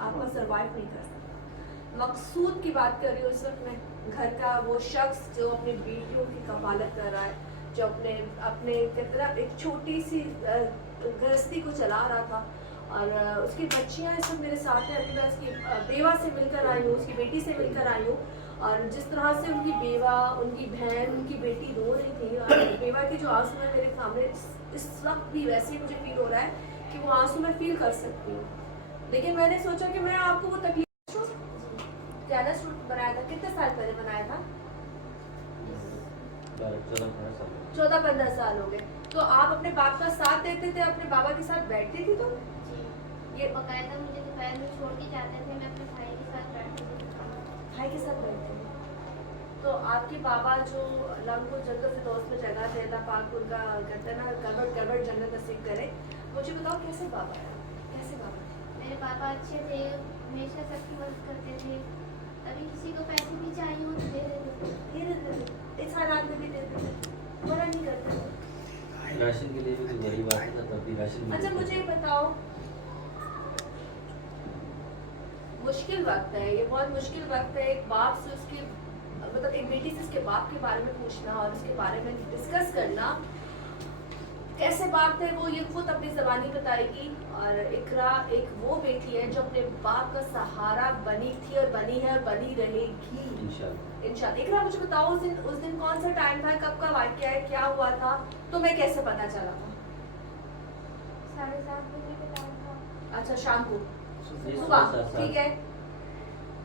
आपका सर्वाइव नहीं कर सकता। मकसूद की बात कर रही हूँ उस वक्त मैं, घर का वो शख्स जो अपनी बेटियों की कफालत कर रहा है, जो अपने अपने कितना एक छोटी सी गृहस्थी को चला रहा था, और उसकी बच्चियां इस वक्त मेरे साथ हैं। अभी मैं उसकी बेवा से मिलकर आई हूँ, उसकी बेटी से मिलकर आई हूँ, और जिस तरह से उनकी बेवा, उनकी बहन, उनकी बेटी रो रही थी, और बेवा की जो आंसू है मेरे सामने इस वक्त भी वैसे ही मुझे फील हो रहा है कि वो आंसू मैं फील कर सकती हूँ। लेकिन मैंने सोचा कि मैं आपको वो तकलीफ, ज़्यादा सूट बनाया था, कितने साल पहले बनाया था? 14-15 साल हो गए। तो आप अपने बाप का साथ देते थे, अपने बाबा के साथ बैठती थी? तो ये बकायदा मुझे दोपहर में छोड़ के जाते थे, मैं अपने भाई के साथ बैठती थी। भाई के साथ बैठते थे? तो आपके बाबा जो अल्लाह को जन्नत फिरदौस में जगह दे, अल्लाह पाक उनका कहते हैं ना कब्र कब्र जन्नत नसीब करे, मुझे बताओ कैसे बाबा है, कैसे बाबा? मेरे पापा अच्छे थे, हमेशा सबकी मदद करते थे, कभी किसी को पैसे भी चाहिए हो तो दे देते थे, इस हालात में भी देते थे, मना नहीं करते थे। राशन के लिए भी कोई गरीब आता था तब भी राशन। अच्छा मुझे बताओ, मुश्किल वक्त है ये, बहुत मुश्किल वक्त है एक बाप से उसके मतलब एक बेटी से उसके बाप के बारे में पूछना और उसके बारे में डिस्कस करना। कैसे बाप थे वो ये खुद अपनी ज़बानी बताएगी। और इकरा एक वो बेटी है जो अपने बाप का सहारा बनी थी और बनी है और बनी रहेगी इंशाल्लाह। इकरा मुझे बताओ उस दिन कौन सा टाइम था, कब का वाक़या है, क्या हुआ था, तुम्हें कैसे पता चला था? 7:30 बजे के टाइम था। अच्छा शाम को, सुबह, ठीक है।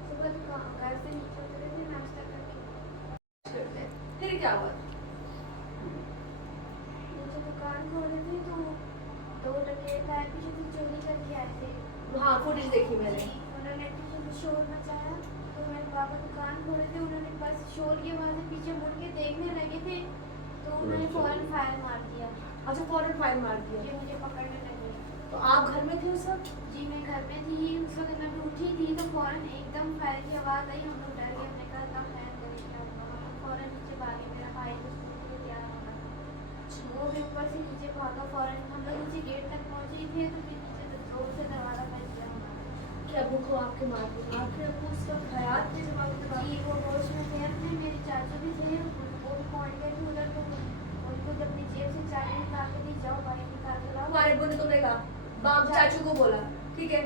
सुबह घर से निकलते थे नाश्ता करके, फिर क्या हुआ? नीचे दुकान खोले थे तो 2 डकैत आए, पीछे से चोरी करके आए थे। हाँ फुटेज देखी मैंने। उन्होंने पीछे से शोर मचाया तो मेरे पापा दुकान खोले थे, उन्होंने बस शोर की आवाज़ से पीछे मुड़ के देखने लगे थे तो उन्होंने फौरन फायर मार दिया। अच्छा फौरन फायर मार दिया? ये मुझे पकड़ने लगे। तो आप घर में थे उस वक्त? जी मैं घर में थी, उस वक्त मैं उठी थी तो फौरन एकदम फायर की आवाज़ आई, हम लोग डर गए, हमने कहा था फायर करेगा, हम फौरन नीचे भागे, मेरा भाई तो स्कूल के तैयार होना था, वो भी ऊपर से नीचे भागा फौरन, हम लोग नीचे गेट तक पहुँचे थे तो फिर नीचे जोर से दरवाज़ा बंद किया हमारा। क्या अबू को आपके मार दिया? आपके अबू उस वक्त हयात थे जब आपके जी वो होश में थे अपने, मेरे चाचू भी थे, वो भी पहुँच गए थे उधर, तो उनको जब अपनी जेब से चाबी निकाल के दी, जाओ भाई निकाल के लाओ। हमारे अबू ने तुम्हें कहा, बाप चाचू को बोला, ठीक है,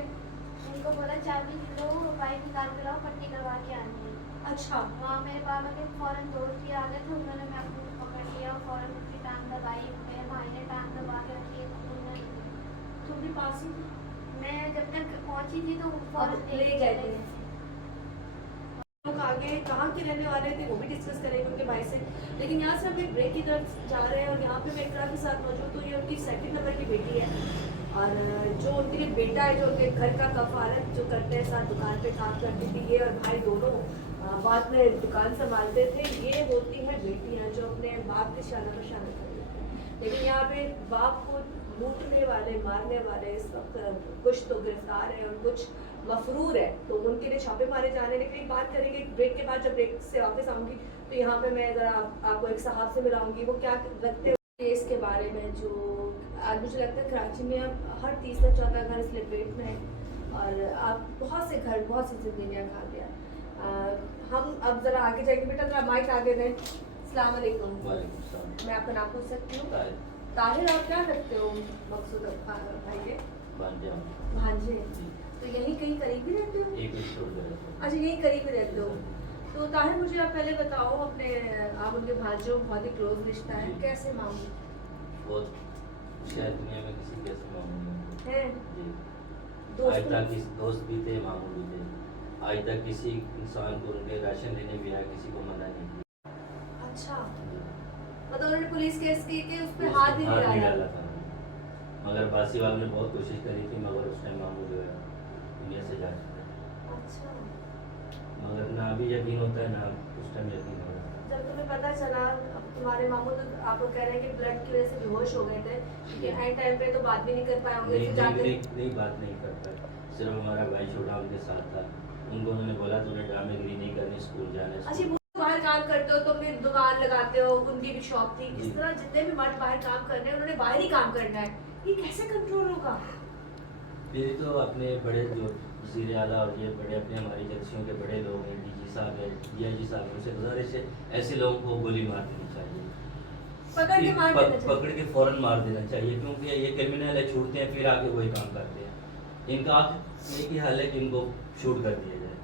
उनको बोला चाबी लो, भाई निकाल के लाओ, पट्टी करवा के आनी है। अच्छा वहाँ मेरे पापा के फौरन दौड़ के आ गए थे, उन्होंने मैं अपने को पकड़ लिया और फौरन उसकी टांग दबाई, मेरे भाई ने टांग दबा के रखी है, तुम भी पास ही थी? मैं जब तक पहुँची थी तो फौरन ले गए थे। लोग आगे कहाँ के रहने वाले थे वो भी डिस्कस करेंगे उनके भाई से, लेकिन यहाँ से हम एक ब्रेक की तरफ जा रहे हैं और यहाँ पे मैं इकरा के साथ मौजूद हूँ। ये उनकी 2nd नंबर की बेटी है और जो उनके लिए बेटा है, जो उनके घर का कफालत जो करते हैं, साथ दुकान पे काम करती थी ये और भाई दोनों बाद में दुकान संभालते थे। ये होती हैं बेटियाँ जो अपने बाप के शाना पर शामिल कर देती हैं। लेकिन यहाँ पे बाप को लूटने वाले, मारने वाले इस वक्त कुछ तो गिरफ्तार है और कुछ मफरूर है, तो उनके लिए छापे मारे जाने। लेकिन एक बात करेंगे ब्रेक के बाद, जब ब्रेक से वापस आऊँगी तो यहाँ पे मैं ज़रा आपको एक साहब से मिलाऊंगी, वो क्या रखते हैं केस के बारे में। जो आज मुझे लगता है कराची में अब हर तीसरा चौथा घर इस लपेट में है और आप बहुत से घर, बहुत सी जिंदगियाँ खा दिया। हम अब ज़रा आगे जाएंगे, बेटा ज़रा माइक आगे दें। अस्सलाम वालेकुम। मैं आपका नाम पूछ सकती हूँ? ताहिर। और क्या करते हो मकसूद भाई के? भांजे। तो यहीं कहीं करीब ही रहते हो? अच्छा यहीं करीब ही रहते हो। तो ताहिर मुझे आप पहले बताओ, अपने आप उनके भांजों बहुत ही क्लोज रिश्ता है, कैसे मामूल? बहुत शायद दुनिया में किसी के ऐसे मामूल नहीं है। जी। आज तक दोस्त भी थे, मामूल भी थे, आज तक किसी इंसान को उनके राशन लेने भी आया, किसी को मना नहीं किया। अच्छा मतलब उन्होंने पुलिस केस की कि उस पर हाथ भी नहीं डाला था, मगर बासी वालों ने बहुत कोशिश करी थी, मगर उस टाइम मामूल जो है दुनिया से जा चुका है। अच्छा मगर ना भी यकीन होता है ना उस टाइम यकीन हो रहा है। जब तुम्हें पता चला, अब तुम्हारे मामू तो आप लोग कह रहे हैं कि ब्लड की वजह से बेहोश हो गए थे, लेकिन एंड टाइम पे तो बात भी नहीं कर पाए होंगे? नहीं बात नहीं कर पाए, सिर्फ हमारा भाई छोटा उनके साथ था, उनको उन्होंने बोला तुम्हें ड्रामेगिरी नहीं करनी, स्कूल जाना। अच्छा वो बाहर काम करते हो, तुम भी दुकान लगाते हो, उनकी भी शॉप थी, इस तरह जितने भी मर्द बाहर काम करने हैं उन्होंने बाहर ही काम करना है, ये कैसे कंट्रोल होगा? मेरी तो अपने बड़े जो वज़ीर आला और ये बड़े अपने हमारी एजेंसियों के बड़े लोग हैं, डीजी साहब है, डीआईजी साहब है, उनसे गुजारिश है ऐसे लोगों को गोली मार देनी चाहिए। पकड़ के मार देना चाहिए। पकड़ के फौरन मार देना चाहिए, क्योंकि ये क्रिमिनल है, छूटते हैं फिर आगे वही काम करते हैं। इनका एक ही हाल है कि इनको शूट कर दिया जाए।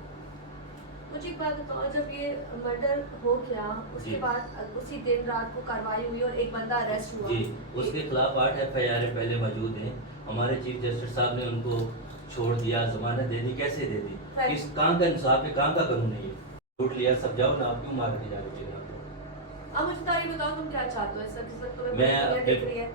मुझे एक बात बताओ, जब ये मर्डर हो गया उसके जी। बाद उसी दिन रात को कार्रवाई हुई और एक बंदा अरेस्ट हुआ जी, उसके खिलाफ 8 FIR पहले मौजूद हैं। हमारे चीफ जस्टिस साहब ने उनको छोड़ दिया, जमानत दे दी। कैसे दे दी? Right. किस कहाँ का इंसाफ है, कहाँ का कानून है ये? लूट लिया सब जाओ ना, आप क्यों मार के जा रहे हो? अब मुझे तो ये बताओ तुम क्या चाहते हो? इस वक्त तुम्हें मैं दुनिया देख रही है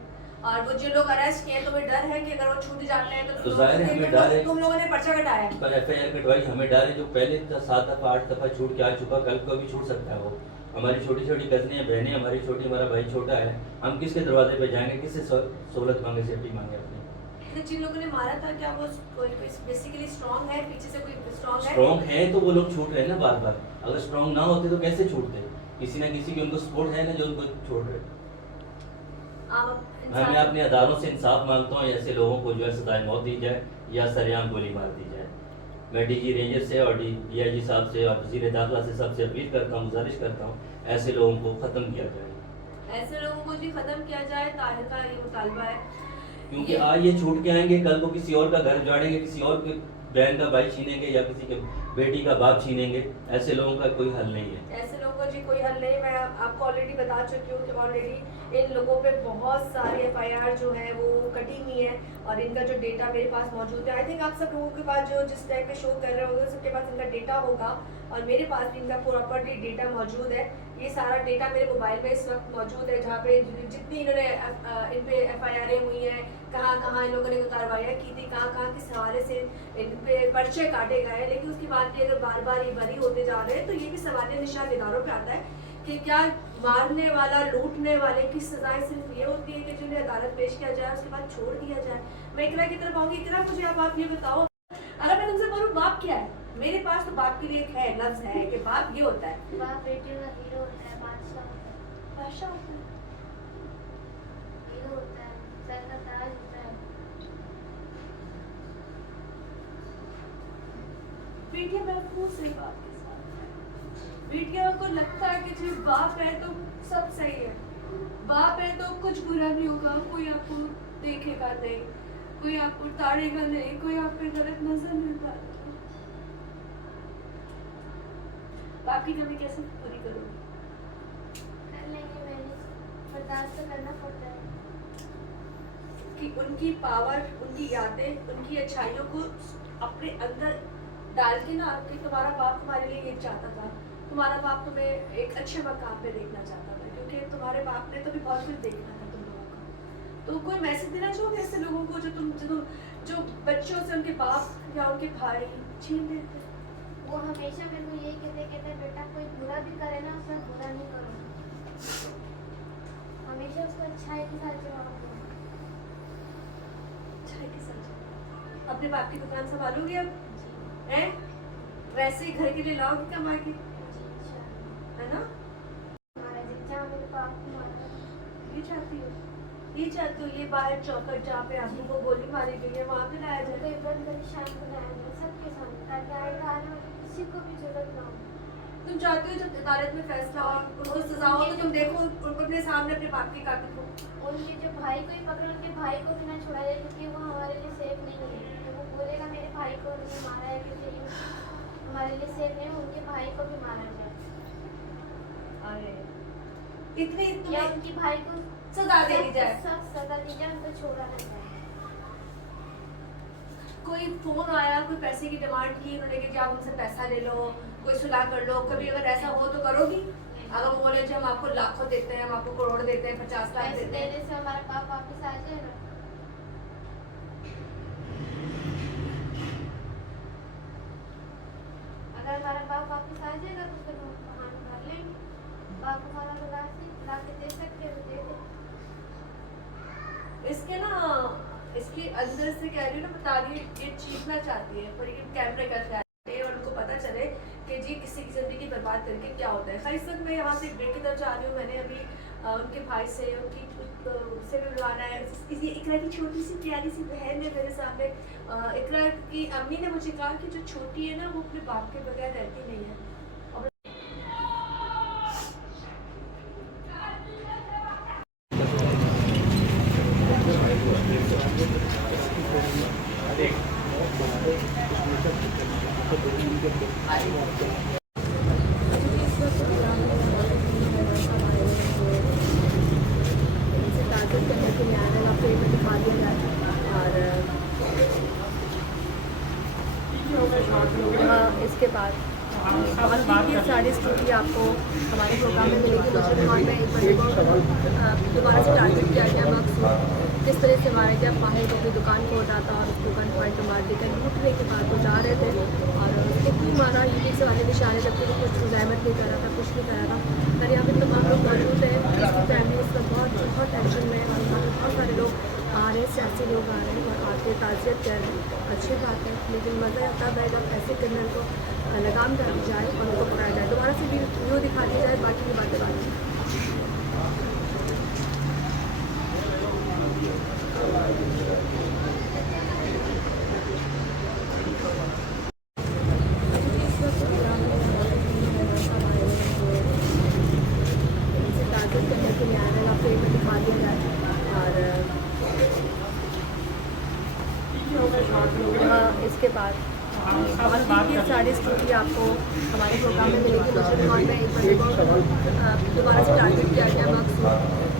और वो जो लोग अरेस्ट किए तुम्हें डर है कि अगर वो छूट जाते हैं तो जाहिर है हमें डर है। तुम लोगों ने पर्चा कटाया है। पर FIR कटवाई, हमें डर है जो पहले 7 दफ़ा 8 दफ़ा छूट के आ चुका, कल को भी छूट सकता है वो। हमारी छोटी छोटी कजनें बहनें, हमारी छोटी, हमारा भाई छोटा है, हम किसके दरवाजे पे जाएंगे, किससे सहूलत मांगे, सेफ्टी मांगे अपनी? जिन लोगों ने मारा था क्या वो कोई बेसिकली स्ट्रांग है, पीछे से कोई स्ट्रांग है? स्ट्रॉन्ग है तो वो लोग छूट रहे हैं ना बार बार। अगर स्ट्रॉन्ग ना होते तो कैसे छूटते? किसी ना किसी की उनको सपोर्ट है ना जो उनको छोड़ रहे। मैं अपने अदारों से इंसाफ मांगता हूँ, ऐसे लोगों को जो है सजाए मौत दी जाए या सरेआम गोली मार दी जाए। मैं DG रेंजर से और DIG साहब से और वज़ीर दाखिला से सबसे अपील करता हूँ, गुजारिश करता हूँ, ऐसे लोगों को ख़त्म किया जाए। ऐसे लोगों को जी खत्म किया जाए, ताहिर का ये मुतालबा है। क्योंकि आज ये छूट के आएंगे, कल को किसी और का घर उजाड़ेंगे, किसी और के बहन का भाई छीनेंगे या किसी के बेटी का बाप छीनेंगे। ऐसे लोगों का कोई हल नहीं है। ऐसे लोगों को जी कोई हल नहीं। मैं आपको ऑलरेडी बता चुकी हूँ कि ऑलरेडी इन लोगों पे बहुत सारी FIR जो है वो कटी हुई है और इनका जो डेटा मेरे पास मौजूद है। आई थिंक आप सब लोगों के पास जो जिस टाइप पे शो कर रहे होंगे सबके पास इनका डेटा होगा और मेरे पास भी इनका प्रॉपर्टी डेटा मौजूद है। ये सारा डेटा मेरे मोबाइल में इस वक्त मौजूद है, जहाँ पे जितनी इन्होंने इन पे FIR हुई हैं, कहाँ कहाँ इन लोगों ने कार्रवाइयाँ की थी, कहाँ कहाँ किस हवाले से इन पे पर्चे काटे गए। लेकिन उसकी बात की अगर बार बार ये बरी होते जा रहे हैं तो ये भी सवालिया निशान इदारों पे आता है कि क्या मारने वाला, लूटने वाले की सजाएं सिर्फ ये होती है कि जिन्हें अदालत पेश किया जाए उसके बाद छोड़ दिया जाए? मैं इकरा की तरफ आऊँगी। इकरा, मुझे अब आप ये बताओ, अगर मैं तुमसे बोलूँ बाप क्या है, मेरे पास तो बाप के लिए एक है लफ्ज है कि बाप ये होता है। बाप बेटे का हीरो होता है, बादशाह होता है। बादशाह होता है, हीरो होता है, सर का ताज होता है। बेटियां महफूज है बाप के साथ। बेटियों को लगता है कि जी बाप है तो सब सही है, बाप है तो कुछ बुरा नहीं होगा, कोई आपको देखेगा नहीं, कोई आपको ताड़ेगा नहीं, कोई आप पे गलत नजर नहीं डालेगा। बाप की कमी कैसे पूरी करोगी? कर लेंगे, मैंने बर्दाश्त तो करना पड़ता है। कि उनकी पावर, उनकी यादें, उनकी अच्छाइयों को अपने अंदर डाल के ना, कि तुम्हारा बाप तुम्हारे लिए ये चाहता था, तुम्हारा बाप तुम्हें एक अच्छे मकाम पे देखना चाहता था, क्योंकि तुम्हारे बाप ने तो भी बहुत कुछ देखना था तुम लोगों का। तो कोई मैसेज देना चाहोगे ऐसे लोगों को जो बच्चों से उनके बाप या उनके भाई छीन लेते हैं? वो हमेशा मेरे को यही कहते बेटा कोई बुरा भी करे ना उसका बुरा नहीं करो, हमेशा उसको अच्छाई के साथ जवाब दो। अच्छाई के साथ अपने बाप की दुकान संभालोगे अब, जी हैं? वैसे ही घर के लिए लाओगे कमा के, जी, इंशाल्लाह। है ना? हमारा जहाँ मेरे बाप को मारा, ये चाहती हो, ये चाहती हो ये बाहर चौखट जहाँ पे आदमी को गोली मारी गई है वहाँ पे लाया उनको जाए? इब्रत का निशान बनाया जाए सबके सामने, ताकि आगे आने वाले किसी को भी जरूरत ना हो। तुम चाहते हो जब अदालत में फैसला हो, उनको सजा हो, तो तुम देखो उनको अपने सामने अपने बाप के कातिल को। उनके जो भाई को ही पकड़ो, उनके भाई को भी ना छुड़ा जाए, क्योंकि वो हमारे लिए सेफ नहीं है। तो वो बोलेगा मेरे भाई को उन्होंने मारा है, क्योंकि हमारे लिए सेफ नहीं है, उनके भाई को भी मारा जाए, अरे इतनी या तुम्हें उनके भाई को सजा दे दी जाए। सख्त सजा दी जाए, उनको छोड़ा ना जाए। कोई फोन आया, कोई पैसे की डिमांड की उन्होंने कि आप हमसे पैसा ले लो, कोई सुलह कर लो, कभी अगर ऐसा हो तो करोगी? अगर वो बोले जी हम आपको लाखों देते हैं, हम आपको करोड़ देते हैं, 50 लाख पैसे देते हैं, देने से हमारा बाप वापिस आ जाए ना। अगर हमारा बाप वापिस आ जाएगा तो फिर हम बहाना कर लेंगे, बाप हमारा तो ला के दे सकते हैं तो दे दे। इसके ना इसके अंदर से कह रही हूँ ना, बता रही ये चीखना चाहती है पर ये कैमरे का ख्याल है और उनको पता चले कि जी किसी की जिंदगी बर्बाद करके क्या होता है। खैर इस वक्त मैं यहाँ से ब्रेक की तरफ जा रही हूँ। मैंने अभी उनके भाई से उनकी से भी मिलवाना है। इसी इकरा की छोटी सी प्यारी सी बहन है मेरे सामने। इकरा की अम्मी ने मुझे कहा कि जो छोटी है ना वो अपने बाप के बगैर रहती नहीं है। और ताज़त करने के लिए आए हैं, आपको एक दिखा दिया जाए। और इसके बाद बाकी की सारी स्टोरी आपको हमारे प्रोग्राम में मिलेगी। दूसरे हॉल में एक बंदे को दोबारा से टारगेट किया गया मकसद किस तरह से मारा गया। बाहर को अपनी दुकान को उठा था और उसको गन पॉइंट मार देकर लूटने के बाद वो जा रहे थे और उसको क्यों मारा ये भी सवाल निशान है, जबकि वो कुछ मुजाहमत नहीं कर रहा था, कुछ नहीं कर रहा था। और यहाँ पे तमाम लोग मौजूद हैं, उसकी फैमिली उसका बहुत टेंशन में है और यहाँ पर बहुत सारे लोग आ रहे हैं, सियासी लोग आ रहे हैं और आके ताज़ियत कर रहे हैं। अच्छी बात है, लेकिन मज़ा तब है जब ऐसे क्रिमिनल को लगाम कर दी जाए और उनको पकड़ा जाए। दोबारा से भी व्यू दिखा दी जाए, बाकी की बातें बात है। ताज़ियत करने के लिए आए हैं, आपको एक दिखा दिया जाए। और इसके बाद बाकी की सारी स्टोरी आपको हमारे प्रोग्राम में मिलेगी। दूसरे हॉल में एक बंदे को दोबारा से टारगेट किया गया मकसद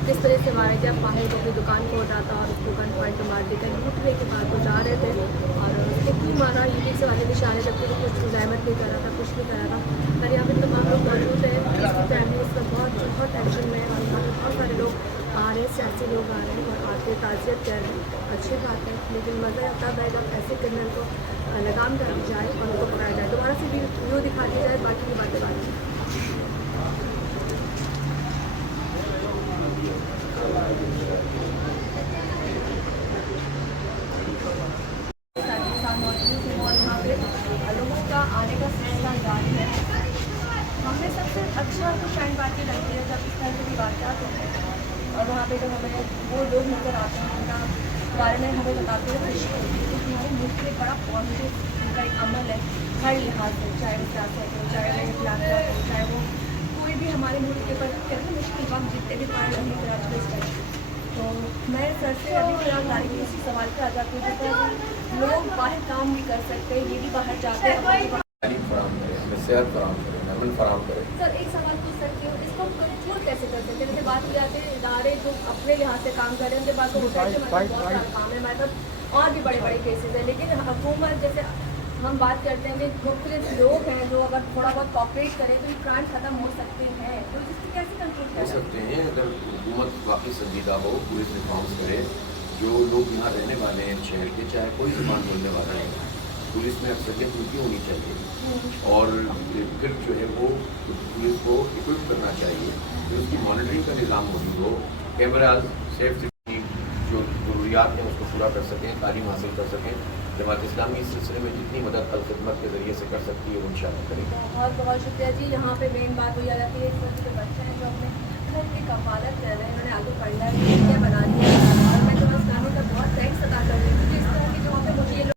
किस तरह से मारा गया। बाहर को अपनी दुकान को उठा था और उसको गन पॉइंट मार देकर लूटने के बाद वो जा रहे थे और उसको क्यों मारा ये भी सवाल निशान है, जबकि वो कुछ मुजाहमत नहीं कर रहा था, कुछ नहीं कर रहा था। और यहाँ पे तमाम लोग मौजूद हैं, उसकी फैमिली उसका बहुत टेंशन में है और यहाँ पे बहुत सारे लोग आ रहे हैं, सियासी लोग आ रहे हैं और आके ताज़ियत कर रहे हैं। अच्छी बात है, लेकिन मज़ा तब है जब ऐसे क्रिमिनल को लगाम कर दी जाए और उनको पकड़ा जाए। दोबारा से भी व्यू दिखा दी जाए, बाकी की बातें बात है। और यहाँ पे लोगों का आने का सिलसिला जारी है। हमें सबसे अच्छा तो शायद बात ये लगती है जब इस तरह की वाक़यात होते हैं और वहाँ पे जब हमें वो लोग नज़र आते हैं उनका बारे में हमें बताते हुए खुशी होती है, क्योंकि हमारे मुल्क के बड़ा पॉजिटिव उनका एक अमल है हर लिहाज से, चाहे वो सियासत हो, चाहे वो इखलाकियात हो, चाहे वो कोई भी हमारे मुल्क के पर कहते हैं मुश्किल वक्त जितने भी पढ़ रहे हैं आज के स्टेज। तो मैं सर से अभी फिलहाल तारीख इसी सवाल पर आ जाती हूँ कि लोग बाहर काम भी कर सकते हैं, ये भी बाहर जाते हैं सेहत फराम करें, अमन फराम करें। सर एक सवाल पूछ सकती हूँ, इसको कंट्रोल कैसे कर सकते हैं? जैसे बात की जाती है इदारे जो अपने लिहाज से काम कर रहे हैं उनके पास होता है कि हमारे पास बहुत सारा काम है, हमारे पास और भी बड़े केसेस हैं, लेकिन हुकूमत जैसे हम बात करते हैं कि मुख्तलिफ लोग हैं जो अगर थोड़ा बहुत कॉपरेट करें तो ये क्राइम खत्म हो सकते हैं, तो इसकी कैसे कंट्रोल हो कर सकते हैं अगर हुकूमत वाकई संजीदा हो, पुलिस रिफॉर्म्स करे। जो लोग यहाँ रहने वाले हैं शहर के, चाहे कोई जुबान बोलने वाला है, पुलिस में अक्सरियत उनकी होनी चाहिए और फिर जो है वो पुलिस को इक्विप करना चाहिए, फिर उसकी मॉनिटरिंग का निज़ाम मौजूद हो, कैमराज सेफ की जो ज़रूरियात हैं उसको पूरा कर सकें, तालीम हासिल कर सकें। जमात इस्लामी इस सिलसिले में जितनी मदद अल खिदमत के ज़रिए से कर सकती है वो इंशाअल्लाह करेगी। बहुत शुक्रिया जी। यहाँ पे मेन बात हो जाती है इस वक्त के बच्चे हैं जो अपने घर की कफालत कर रहे हैं, उन्होंने आगे पढ़ना है, बनानी है और मैं तो इस्लामी का बहुत थैंक्स अदा कर रही हूँ।